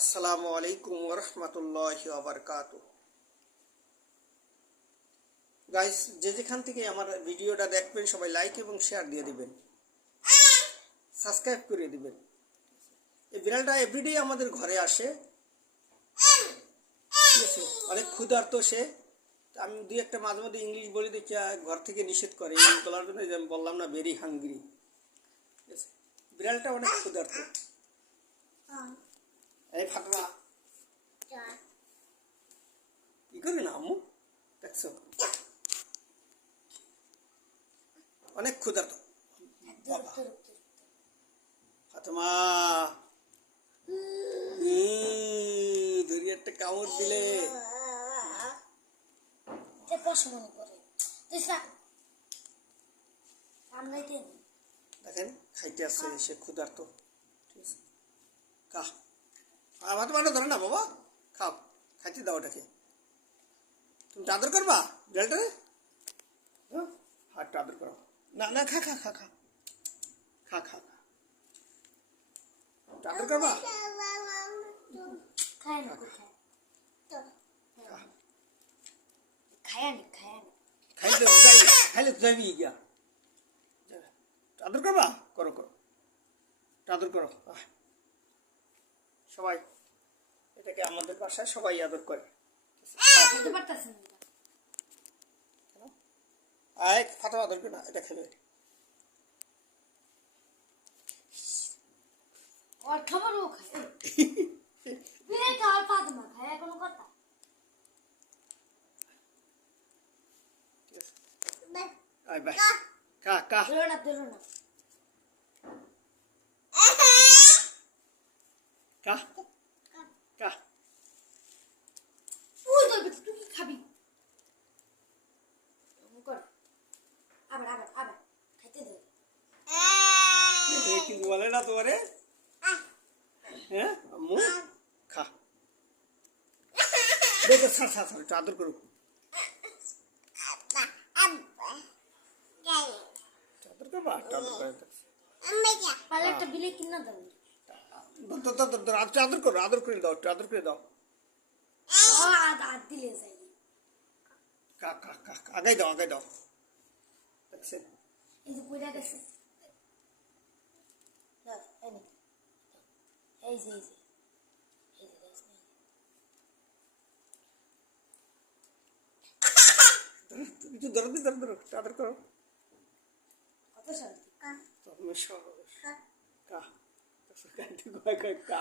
আসসালামু আলাইকুম ওয়া রাহমাতুল্লাহি ওয়া বারাকাতুহু। গাইস, যেখান থেকে আমার ভিডিওটা দেখবেন সবাই লাইক এবং শেয়ার দিয়ে দিবেন, সাবস্ক্রাইব করে দিবেন। এই বিড়ালটা এভরিডে আমাদের ঘরে আসে, ঠিক আছে? অনেক ক্ষুধার্ত সে। আমি দুই একটা মাঝে মধ্যে ইংলিশ বলি দেখি ঘর থেকে নিষেধ করে এই বলার জন্য, যে আমি বললাম না ভেরি হাঙ্গরি। ঠিক আছে, বিড়ালটা অনেক ক্ষুধার্ত। এই ফাটনা কি করি না আম্মু, দেখছো? অনেক ক্ষুধার্ত। ফাতেমা ধরি একটা কামড় দিলে দেখেন খাইতে আসছে সে ক্ষুধার্ত। ঠিক আছে, খা। ফাতেমাটা ধরে না বাবা, খাও, খাইতে দাও ওটাকে। তুমি আদর করবা বিড়ালটারে? হাতটা আদর করো। না না, খা খা খা খা খা খা খা, আদর করবা? খাইলে তো যাবি গিয়া। আদর করবা? করো করো, আদর করো। সবাই এটাকে আমাদের বাসায় সবাই আদর করে। আয় ফাতেমা আদর করে না, এটা খেলে। খাবারও খায়, বিড়াল খাওয়ার ফাতেমা খায়, কোনো কথা? আয় বাই, কা কা। দিলো না, দিলো না। কা কা। তুই ধরবি, তুই কি খাবি? আবার আবার আবার খাইতে দে। কি বলে না তোমারে? হ্যাঁ আম্মু, খা। দেখো ছাড় ছাড় ছাড়, একটু আদর করো। আদর করবা? আদর করে পালে একটা বিলে কিনা দাও। আদর করো, আদর করে দাও, একটু আদর করে দাও। আদ দিলে যাই। কা কা কা, আগাই দাও আগাই দাও। দেখছেন এই যে পয়দা গেছে। এই যে এই যে একটু ধরো ধরো ধরো, আদর করো। কত শান্তি। কা কা কা কা।